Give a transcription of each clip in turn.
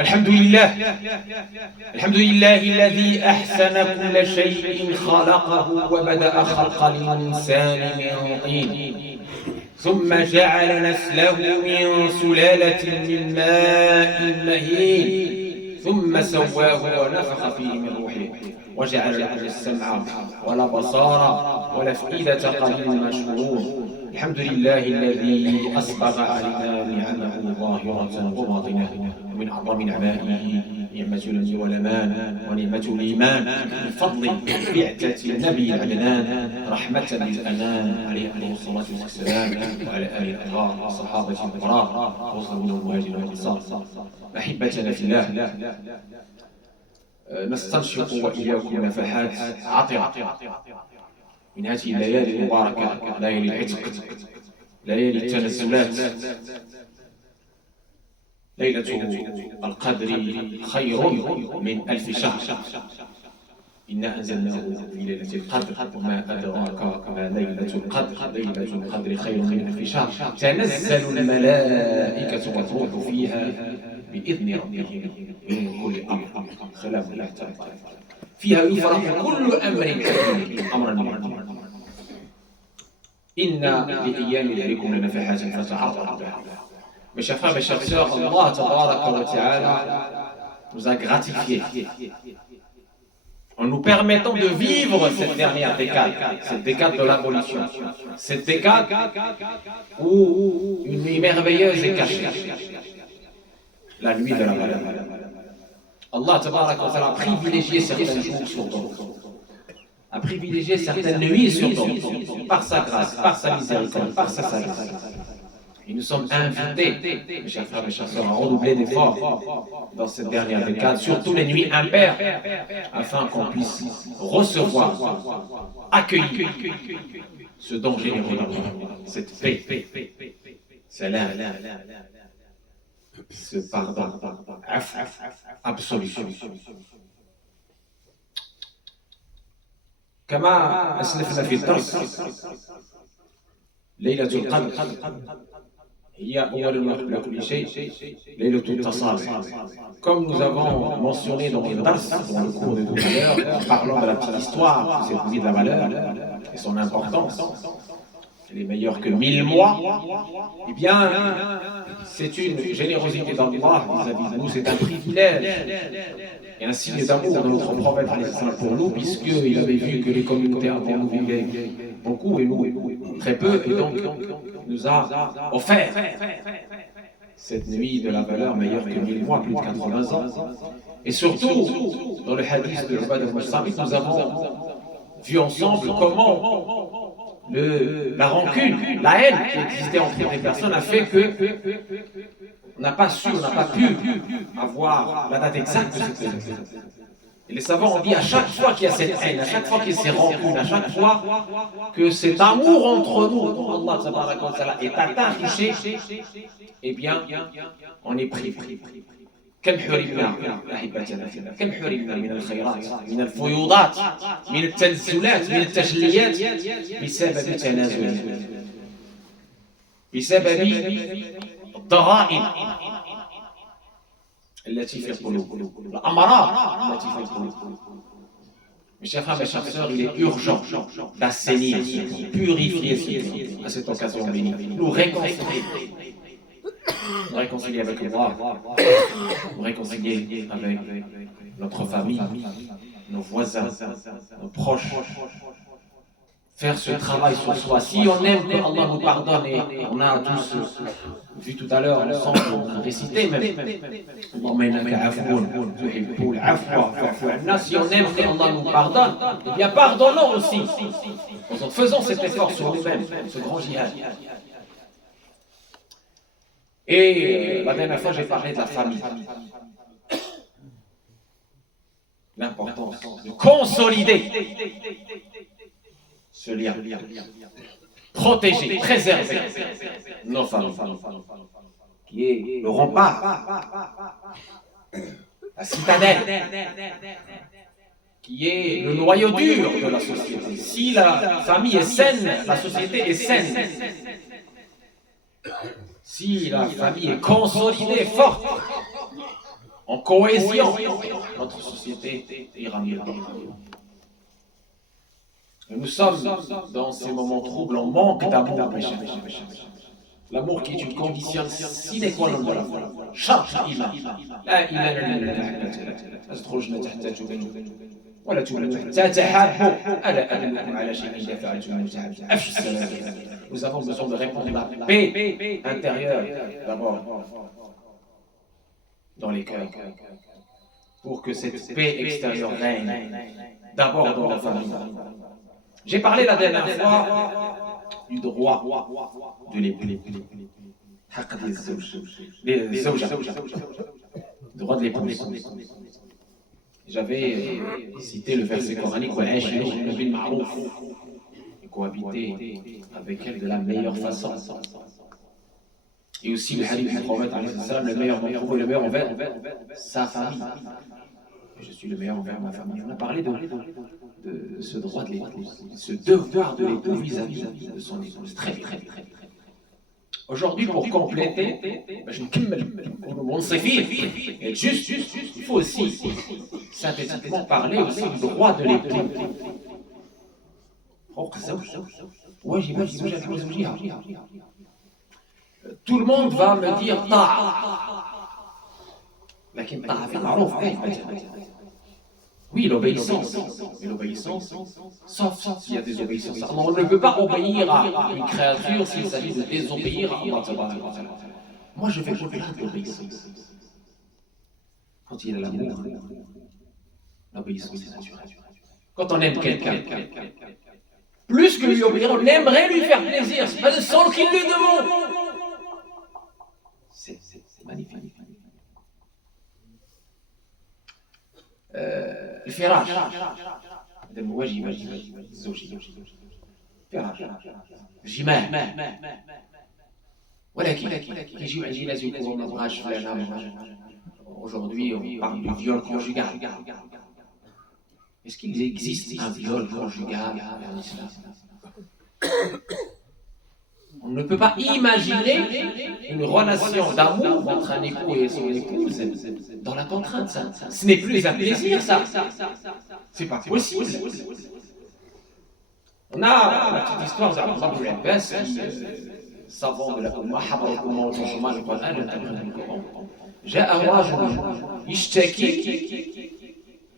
الحمد لله الذي أحسن كل شيء خلقه وبدأ خلق الإنسان من طين ثم جعل نسله من سلالة من ماء مهين ثم سواه ونفخ فيه من روحه وجعل لكم السمع والأبصار والأفئدة قليلا ما تشكرون. الحمد لله الذي أسبغ علينا نعمه ظاهرة وباطنة ومن أعظم نعمائه نعمة الأمن والأمان ونعمة الإيمان من فضل بعثة النبي العدنان رحمة للأنام عليه الصلاة والسلام وعلى آله الأطهار والصحابة الأبرار وصحبه المهاجرين والأنصار. أحبتنا في الله، نستنشق وإياكم نفحات عطرة من هذه الليالي المباركة، ليالي العتق، ليالي التنزلات. ليلة القدر خير من 1000 شهر. إنا أنزلناه في ليلة القدر وما أدراك ما ليلة القدر. ليلة القدر خير من 1000 شهر. تنزل الملائكة والروح فيها بإذن ربهم من كل أمر سلام الله تعالى. فيها يفرح كل أمر حكيم أمرا من إن لأيام ذلكم لنفحات فتعرضوا بها. Mes chers frères, mes chères sœurs, Allah Tabaraka wa Ta'ala nous a gratifiés en nous permettant de vivre cette dernière décade, cette décade de l'abolition, cette décade où une nuit merveilleuse est cachée, la nuit de la valeur. Allah Tabaraka wa Ta'ala a privilégié certains jours sur d'autres, a privilégié certaines nuits sur d'autres, par sa grâce, par sa miséricorde, par sa sagesse. Et nous sommes invités, mes chers frères, mes chères sœurs, à redoubler d'efforts dans cette dernière décade, surtout les nuits impaires, afin qu'on puisse recevoir, accueillir ce don généreux, cette paix, salam, ce pardon, absolu. كما أسلفنا في الدرس ليلة القدر Comme nous avons mentionné dans le dars, dans le cours de tout à l'heure, parlant de la petite histoire de cette nuit de la valeur et son importance, elle est meilleure que 1000 mois, eh bien, c'est une générosité d'Allah vis-à-vis de nous, c'est un privilège et un signe d'amour de notre prophète pour nous, puisqu'il avait vu que les communautés avant nous vivaient beaucoup et nous très peu, et donc nous a offert cette nuit de la valeur meilleure que 1000 mois, plus de 80 ans. Et surtout, dans le hadith de Ubad al-Mustamid, nous avons vu ensemble comment la rancune, la haine qui existait entre les personnes a fait que on n'a pas pu avoir la date exacte de cette nuit. Et les savants ont dit à chaque fois qu'il y a cette haine, à chaque fois qu'il y a ces rancunes, à chaque fois que cet amour entre nous, dont Allah Tabaraka wa Ta'ala est atteint, touché, eh bien, on est privé. كم حرمنا أحبتنا في الله، كم حرمنا من الخيرات، من الفيوضات، من التنزلات، من التجليات بسبب تنازل، بسبب الضغائن التي في القلوب، الأمراض التي في القلوب. Mes chers frères, mes chères sœurs, il est urgent d'assainir, de purifier à cette occasion bénie, nous réconcilier. Nous réconcilier avec Allah, nous réconcilier avec notre famille, nos voisins, nos proches. Faire ce travail sur soi. Si on aime que Allah nous pardonne, et on a tous vu tout à l'heure ensemble, on a récité même. Si on aime que Allah nous pardonne, eh bien pardonnons aussi. Faisons cet effort sur nous-mêmes, ce grand jihad. Et la dernière fois, j'ai parlé de la famille. L'importance de consolider ce lien, protéger, préserver nos familles, qui est le rempart, la citadelle, qui est le noyau dur de la société. Si la famille est saine, la société est saine. Si la famille est consolidée, forte, en cohésion, notre société ira mieux. Et nous sommes dans ces moments troubles, on manque d'amour, mes chers. L'amour qui est une condition sine qua non de la foi. شرط الإيمان. لا إيمان لله لا تخرجنا تحتاجوا ولا تتحابوا ألا أدلكم على شيء إذا فعلتم أفشوا السلام. Nous avons besoin de répondre à la paix intérieure d'abord dans les cœurs pour que cette paix extérieure règne d'abord dans la famille. J'ai parlé la dernière fois du droit de l'époux. Le droit de l'épouse. J'avais cité le verset coranique et cohabiter avec elle de la meilleure façon. Et aussi le hadith du prophète, le meilleur d'entre vous est le meilleur envers sa famille. Je suis le meilleur envers ma famille. On a parlé de ce droit de l'épouse, ce devoir de l'époux vis-à-vis de son épouse. Très bien. Aujourd'hui, pour compléter, je et juste, il faut aussi synthétiquement parler aussi du droit de l'époux. Tout le monde va me dire oui, l'obéissance. Mais l'obéissance, sauf s'il y a des obéissances. On ne peut pas obéir à une créature s'il s'agit de désobéir à Allah. Moi, je vais au-delà de l'obéissance. Quand il y a l'amour, l'obéissance est naturelle. Quand on aime quelqu'un, plus que lui obéir, on aimerait lui faire plaisir, sans qu'il le demande. C'est magnifique. الفراش هذا الواجب الزوجي فراش جماع ولكن كيجيو عندي ناس يقولوا ما بغاش فلان aujourd'hui on parle du viol conjugal. Est-ce qu'il existe un viol conjugal en islam? On ne peut pas imaginer une relation d'amour entre un époux et son épouse dans la contrainte. Ce n'est plus un plaisir, ça. C'est pas possible. On a la petite histoire d'Abdullah ibn Abbas, savant de la Ummah, حبر الأمة وترجمان القرآن وترجمان القرآن. جاء رجل يشتكي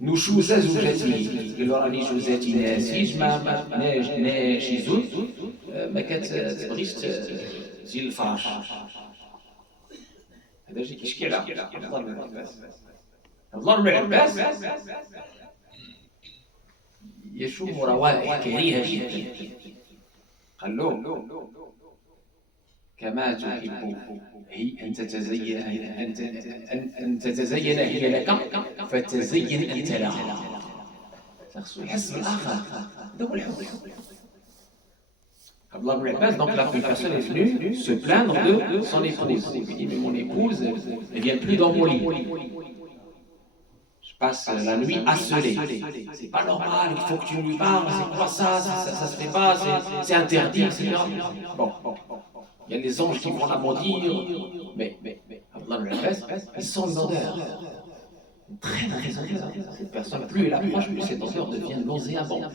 نشوز زوجته. قال له راني جوزاتي ناسيج ناشزون ما كتبغيش تجي للفراش. هذا جا كيشكي على عبد الله بن عباس. عبد الله بن عباس يشوف روائح كريهه جدا. قال له كما تحب هي أن تتزين هي لك فتزين أنت لها. يحس بالآخر. هذا هو الحب. Abdullah ibn Abbas, donc la personne est venue se plaindre de son épouse. Il lui dit, mais mon épouse, elle vient plus dans mon lit. Je passe la nuit asselée. C'est pas normal, il faut que tu lui parles, c'est quoi ça se fait pas, c'est interdit, etc. Bon. Il y a des anges qui vont la maudire, mais Abdullah ibn Abbas, ils sont une odeur. Très odeur. Cette personne, plus elle approche, plus cette odeur devient nauséabonde.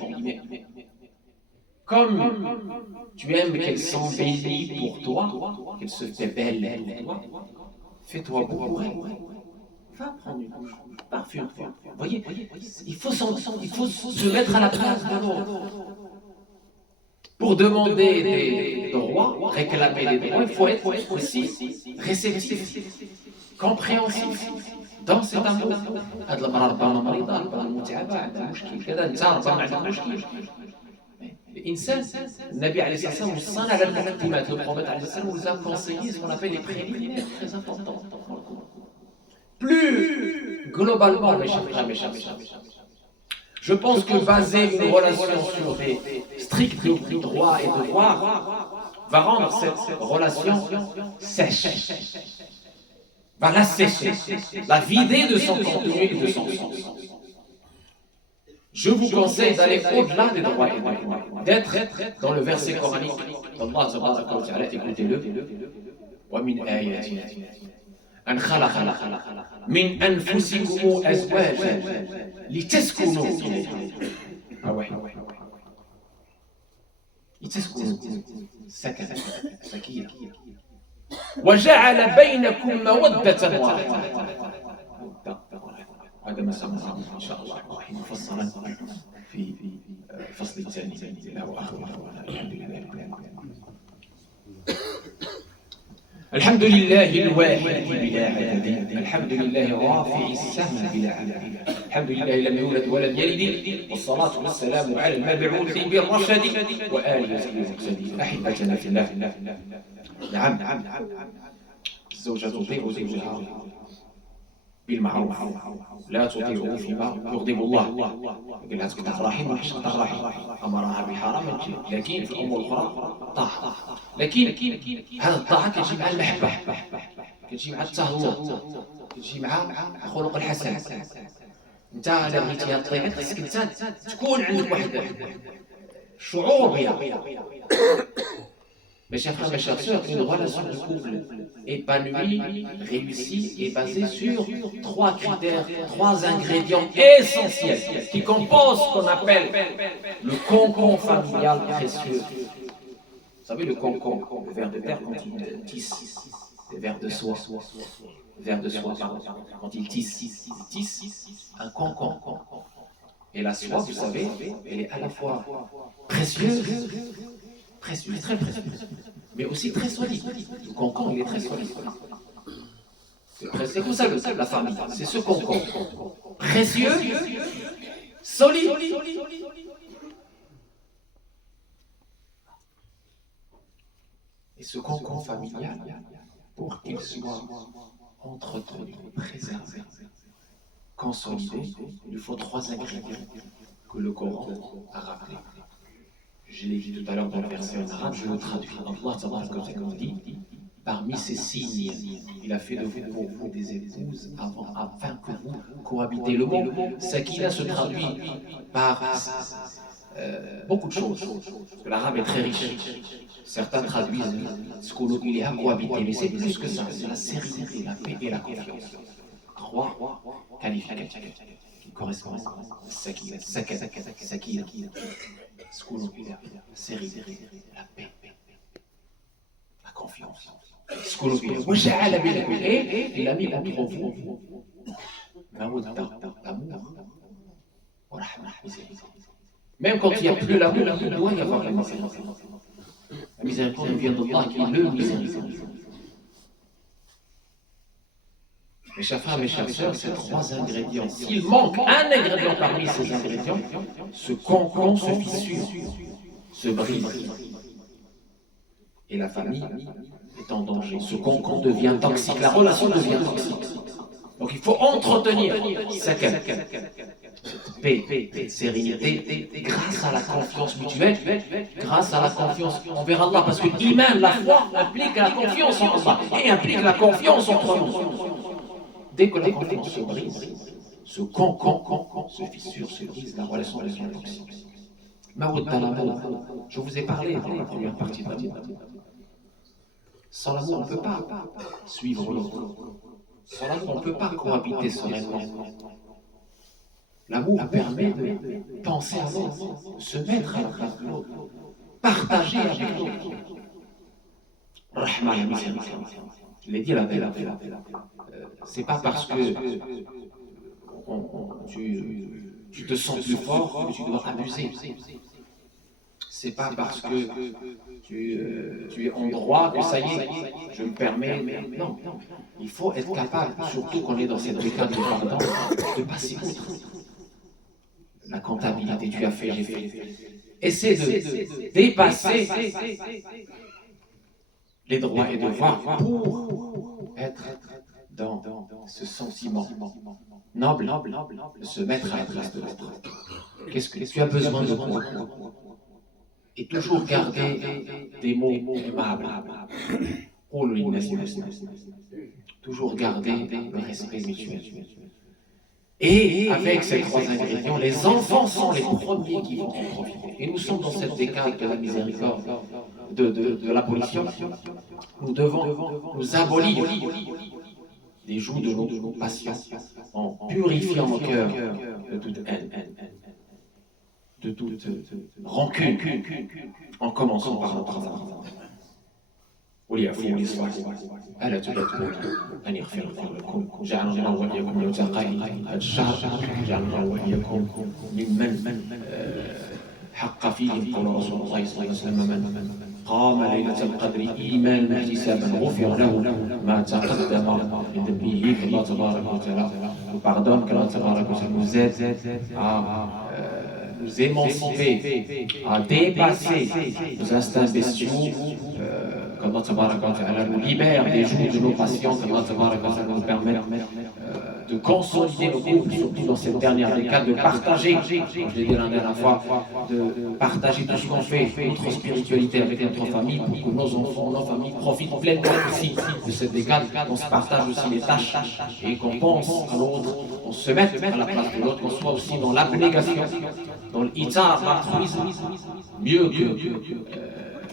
Comme tu aimes qu'elle s'embellit pour toi, qu'elle se fait belle pour toi, fais-toi beau pour elle. Va prendre une douche, parfume-toi. Vous voyez, il faut se mettre à la place de l'autre. Pour demander des droits, réclamer des droits, il faut être aussi réceptif, compréhensif dans cet amour. الإنسان النبي عليه الصلاة والسلام وصانا على المقدمات. Le prophète عليه الصلاة والسلام nous a conseillé ce qu'on appelle les préliminaires, très importants. Plus globalement, mes chers, je pense que baser une relation sur des stricts droits et devoirs va rendre cette relation sèche, va la sécher, la vider de son contenu et de son sens. Je vous conseille d'aller au-delà des droits et devoirs, d'être dans le verset coranique d'Allah tabaraka wa ta'ala, écoutez-le. وَمِنْ آيَاتِهِ أَنْ خَلَقَ مِنْ أَنْفُسِكُمْ أَزْوَاجًا لِتَسْكُنُوا إِلَيْهَا. Ah ouais. لتسكنوا سكنا سكينة وجعل بينكم مودة ورحمة. هذا ما سنراه إن شاء الله مفصلا في الفصل الثاني له وآخر الحمد لله رب العالمين. الحمد لله الواحد بلا عدد، الحمد لله رافع السهم بلا عدد، الحمد لله لم يولد ولم يلد، والصلاة والسلام على المبعوث بالرشد وآله وصحبه المقتدين. أحبتنا في الله، نعم الزوجة تطيع زوجها بالمعروف، لا تطيعه فيما يغضب الله. قال لها تقطع رحم ولا تقطع رحم، أمرها بحرام لكن في الأمور الأخرى طاعة. لكن هذا الطاعة كتجي مع المحبة، كتجي مع التهور، كتجي مع الخلق الحسن. أنت إلا بغيتيها تطيعك خصك أنت تكون عندك واحد الشعور بها. Mes chers frères, mes chères sœurs, une relation de couple épanouie, réussie est basée sur trois critères, trois ingrédients essentiels qui composent ce qu'on appelle le cocon familial précieux. Vous savez, le cocon, le ver de terre, quand il tisse, le ver de soie, quand il tisse un cocon. Et la soie, vous savez, elle est à la fois précieuse, très précieuse, mais aussi très solide. Le concombre, il est très solide. C'est comme ça la famille, c'est ce concombre. Précieux, solide. Et ce concombre familial, pour qu'il soit entretenu, préservé, consolidé, il lui faut trois ingrédients que le Coran a rappelés. Je l'ai dit tout à l'heure dans le verset en arabe, je le traduis. Allah dit, parmi ces signes, il a fait de vous pour vous des épouses afin que vous cohabitez. Le mot sakina se traduit par beaucoup de choses, parce que l'arabe est très riche. Certains traduisent ce qu'on il est à cohabiter, mais c'est plus que ça, c'est la sérénité, la paix et la confiance. Trois qualificatifs qui correspondent à sakina, ce qu'on appelle la sérénité, la paix, la confiance. Ce qu'on appelle, et il a mis entre vous l'amour, même quand il n'y a plus l'amour, il doit y avoir la miséricorde. La miséricorde vient d'Allah qui est le miséricorde. Mes chers frères, mes chères sœurs, ces trois ingrédients, s'il manque un ingrédient parmi ces ingrédients, ce concombre se fissure, se brise. Et la famille est en danger. Ce concombre devient toxique, la relation devient toxique. Donc il faut entretenir cette paix, cette sérénité, grâce à la confiance mutuelle, grâce à la confiance envers Allah. Parce que l'iman, la foi, implique la confiance en Allah et implique la confiance entre nous. Dès que la confiance se brise, ce concombre se fissure, se brise, la relation devient toxique. Je vous ai parlé dans la première partie de la vie. Sans l'amour, on ne peut pas suivre l'autre. Sans l'amour, on ne peut pas cohabiter sereinement. L'amour permet de penser à l'autre, de se mettre à la place de l'autre, partager avec l'autre. Rahman, je l'ai dit à la belle. C'est pas parce que tu te sens plus fort que tu dois abuser. C'est pas parce que tu es en droit que ça y est, je me permets. Non, il faut être capable, surtout quand on est dans cette décade de pardon, de passer outre. La comptabilité, tu as fait, j'ai fait. Essaie de dépasser les droits et devoirs pour être dans ce sentiment noble de se mettre à la place de l'autre. Qu'est-ce que tu as besoin de quoi? Et toujours garder des mots aimables. Toujours garder le respect mutuel. Et avec ces trois ingrédients, les enfants sont les premiers qui vont en profiter. Et nous sommes dans cette décade de la miséricorde, de l'abolition. Nous devons nous abolir des joues de nos passions en purifiant nos cœurs de toute haine, de toute rancune, en commençant par notre enfant. وليعفوا وليصفحوا ألا تحبون أن يغفر الله لكم جعلنا الله وإياكم متقين هذا الشهر جعلنا الله وإياكم ممن حق فيهم قول رسول الله صلى الله عليه وسلم من قام ليلة القدر إيمانا واحتسابا غفر له ما تقدم من ذنبه كالله تبارك وتعالى nous pardonne qu'Allah تبارك وتعالى nous aide à nous émanciper, à dépasser nos instincts bestiaux, qu'Allah Tabaraka wa Ta'ala nous libère des joues de nos passions, qu'Allah Tabaraka wa Ta'ala nous permette de consolider nos couples, surtout dans cette dernière décade, de partager, comme je l'ai dit la dernière fois, de partager tout ce qu'on fait, notre spiritualité avec notre famille, pour que nos enfants, nos familles profitent pleinement aussi de cette décade, qu'on se partage aussi les tâches et qu'on pense à l'autre, qu'on se mette à la place de l'autre, qu'on soit aussi dans l'abnégation, dans l'itar, l'altruisme, mieux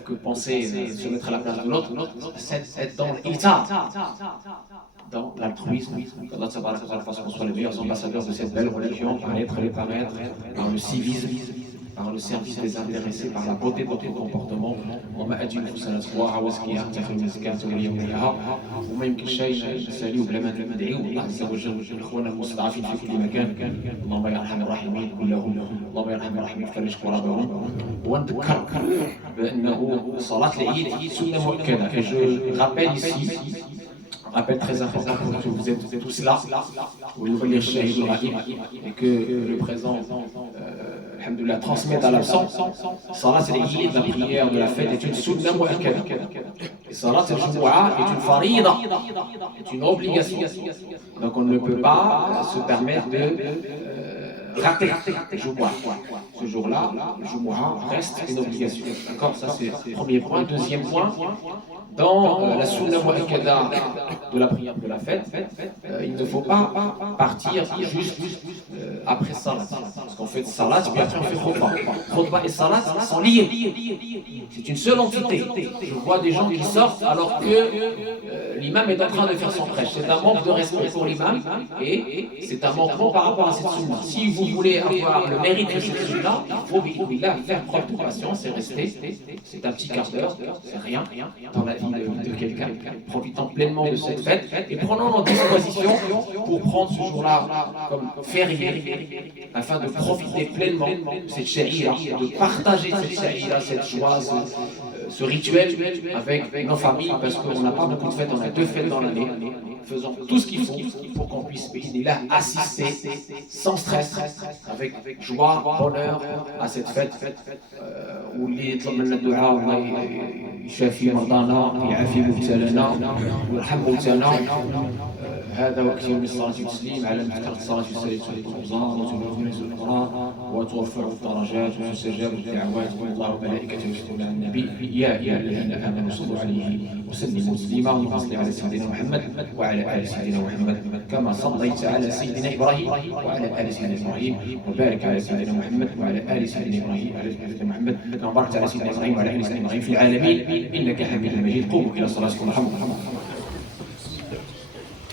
que penser se mettre à la place de l'autre, c'est être dans l'itar, dans l'altruisme, qu'Allah Tabaraka wa Ta'ala fasse qu'on soit les meilleurs ambassadeurs de cette belle religion, par l'être et les paraître, par le civisme, par le service désintéressé, par la beauté de notre comportement. وما أجي نفوسنا تقواها وزكيها تخرج من زكاة وليها وما يمكن شيء نساليه بلا ما ندعيو الله عز وجل اخواننا المستضعفين في كل مكان اللهم يا ارحم الراحمين كلهم اللهم يا ارحم الراحمين فرج كربهم ونذكر بانه صلاة العيد سنة مؤكدة. Et je rappelle ici un rappel très important pour que vous êtes tous là, et que le présent alhamdoulilah, transmette à l'absent. Salat al-Eid, la prière de la fête, est une sunna mu'akkada. Et Salat al-Jumu'ah est une farida, est une obligation. Donc on ne peut pas se permettre de rater le Jumu'ah. Ce jour-là, le Jumu'ah reste une obligation. D'accord, ça c'est le premier point. Deuxième point, dans la sunna mu'akkada de la prière de la fête, il ne faut pas partir juste après salat. Parce qu'on fait salat, puis après on fait khutbah. Khutbah et salat sont liés. C'est une seule entité. Je vois des gens qui sortent alors que l'imam est en train de faire son prêche. C'est un manque de respect pour l'imam et c'est un manquement par rapport à cette sunna. Si vous voulez avoir le mérite de cette sunna, il faut faire preuve de patience et rester. C'est un petit quart d'heure, c'est rien dans la vie de quelqu'un. Profitons pleinement de cette fête et prenons nos dispositions pour prendre ce jour-là comme férié afin de profiter pleinement de cette shahira, de partager cette shahira, cette joie, ce rituel avec nos familles, parce qu'on n'a pas beaucoup de fêtes, on a 2 fêtes dans l'année. Faisons tout ce qu'il faut pour qu'on puisse assister sans stress, avec joie, bonheur à cette fête. واللي يطلب منا الدعاء الله يشافي مرضانا ويعافي مبتلانا ويرحم موتانا. هذا وكثير من الصلاة والتسليم على مذكرة الصلاة والسلام والأوزار وتنزل القرآن وترفع الدرجات وتستجاب الدعوات والله وملائكته يصلون على النبي يا أيها الذين آمنوا صلوا عليه وسلموا تسليما. اللهم صل على سيدنا محمد وعلى آل سيدنا محمد كما صليت على سيدنا إبراهيم وعلى آل سيدنا إبراهيم وبارك على سيدنا محمد وعلى آل سيدنا إبراهيم وعلى سيدنا محمد كما باركت على سيدنا إبراهيم وعلى آل سيدنا إبراهيم في العالمين إنك حميد مجيد. قوموا إلى صلاتكم.